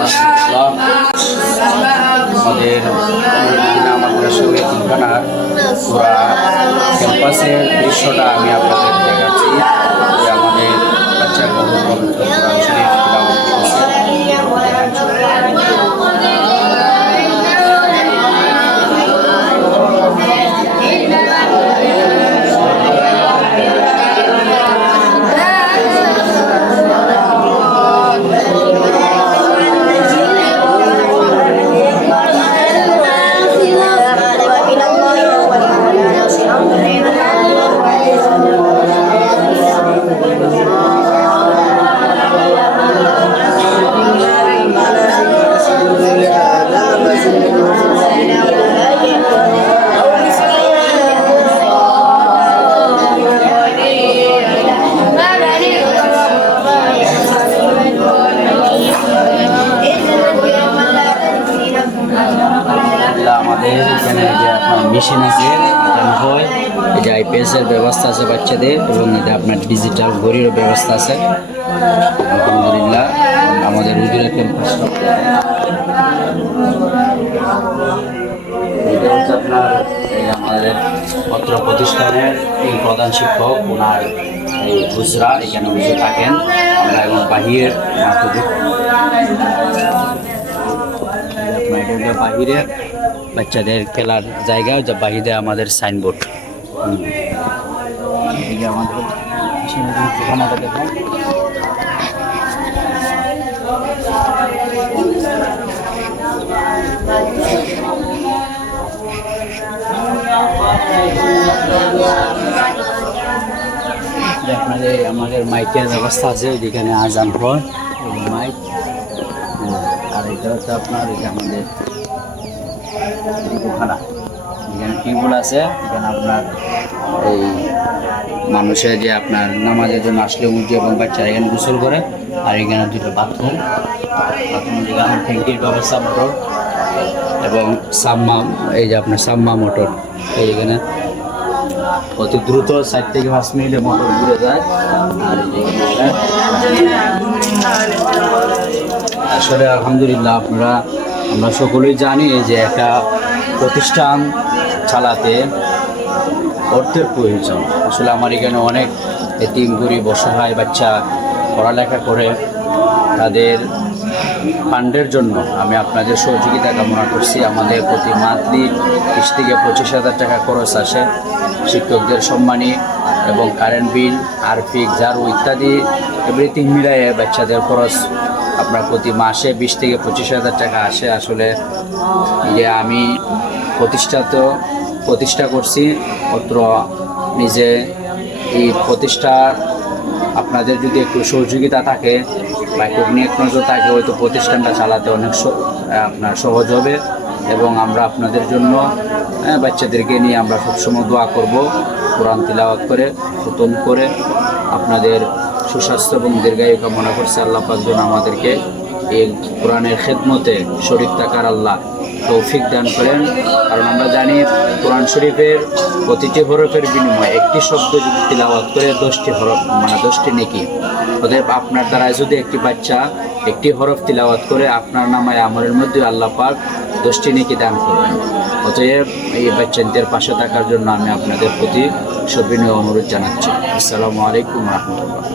আলাইকুম রাহমাতুল্লাহ। আমাদের মাদ্রাসা ঠিকানার পুরা ক্যাম্পাসের দৃশ্যটা আমি আপনাদের দেখাচ্ছি যে আমাদের বাচ্চা পবিত্র কোরআন শরীফ তিলাওয়াত করছে। আমাদের এখানে যে আপনার মেশিন আছে হয়, এই যে আইপিএসের ব্যবস্থা আছে বাচ্চাদের, এবং এটা আপনার ডিজিটাল ঘড়িরও ব্যবস্থা আছে। আলহামদুলিল্লাহ আমাদের উজিরা ক্যাম্পাসটা এটা হচ্ছে আপনার আমাদের পত্র প্রতিষ্ঠানের তিন প্রধান শিক্ষক, ওনার এই হুজরা এখানে বসে থাকেন। আমরা এখন বাহিরের বাহিরে বাচ্চাদের খেলার জায়গা, যা বাহিরে আমাদের সাইনবোর্ড। আমাদের দেখেন আপনাদের আমাদের মাইকের ব্যবস্থা আছে, যেখানে আজান হয় মাইক। আর এটা হচ্ছে আপনার এটা আমাদের খানা, এখানে টিউবওয়েল আছে। এখানে আপনার এই মানুষের যে আপনার নামাজের জন্য আসলে উঠে এবং বাচ্চারা এখানে গোসল করে। আর এখানে দুটো বাথরুম, যেখানে ট্যাঙ্কির ব্যবস্থা মোটর এবং সাম্মা, এই যে আপনার সাম্মা মোটর, এইখানে অতি দ্রুত 4 থেকে 5 মিনিটে মোটর ঘুরে যায়। আর আসলে আলহামদুলিল্লাহ আমরা সকলেই জানি যে একটা প্রতিষ্ঠান চালাতে অর্থের প্রয়োজন। আসলে আমার এখানে অনেক এতিম গরিব অসহায় বাচ্চা পড়ালেখা করে, তাদের ফান্ডের জন্য আমি আপনাদের সহযোগিতা কামনা করছি। আমাদের প্রতি মান্থলি 20 থেকে 25,000 টাকা খরচ আসে শিক্ষকদের সম্মানী এবং কারেন্ট বিল, আরপিক, ঝাড়ু ইত্যাদি এভরিথিং মিলাইয়ে বাচ্চাদের খরচ আপনার প্রতি মাসে 20 থেকে 25,000 টাকা আসে। আসলে যে আমি প্রতিষ্ঠা করছি অত্র নিজে এই প্রতিষ্ঠার আপনাদের যদি একটু সহযোগিতা থাকে বা একটু নেক নজর থাকে, হয়তো প্রতিষ্ঠানটা চালাতে অনেক আপনার সহজ হবে। এবং আমরা আপনাদের জন্য বাচ্চাদেরকে নিয়ে আমরা সবসময় দোয়া করব, কোরআন তিলাওয়াত করে খতম করে আপনাদের সুস্বাস্থ্য এবং দীর্ঘায়ু কামনা করছে। আল্লাহ পাক যেন আমাদেরকে এই কোরআনের খেদমতে শরীফ থাকার আল্লাহ তৌফিক দান করেন। কারণ আমরা জানি কোরআন শরীফের প্রতিটি হরফের বিনিময়ে একটি শব্দ যদি তিলাওয়াত করে 10টি হরফ, মানে 10টি নেকি। অতএব আপনার দ্বারায় যদি একটি বাচ্চা একটি হরফ তিলাওয়াত করে, আপনার নামায় আমলের মধ্যে আল্লাহ পাক 10টি নেকি দান করবেন। অতএব এই বাচ্চাদের পাশে থাকার জন্য আমি আপনাদের প্রতি সবিনয় অনুরোধ জানাচ্ছি। আসসালামু আলাইকুম রহমতুল্লাহ।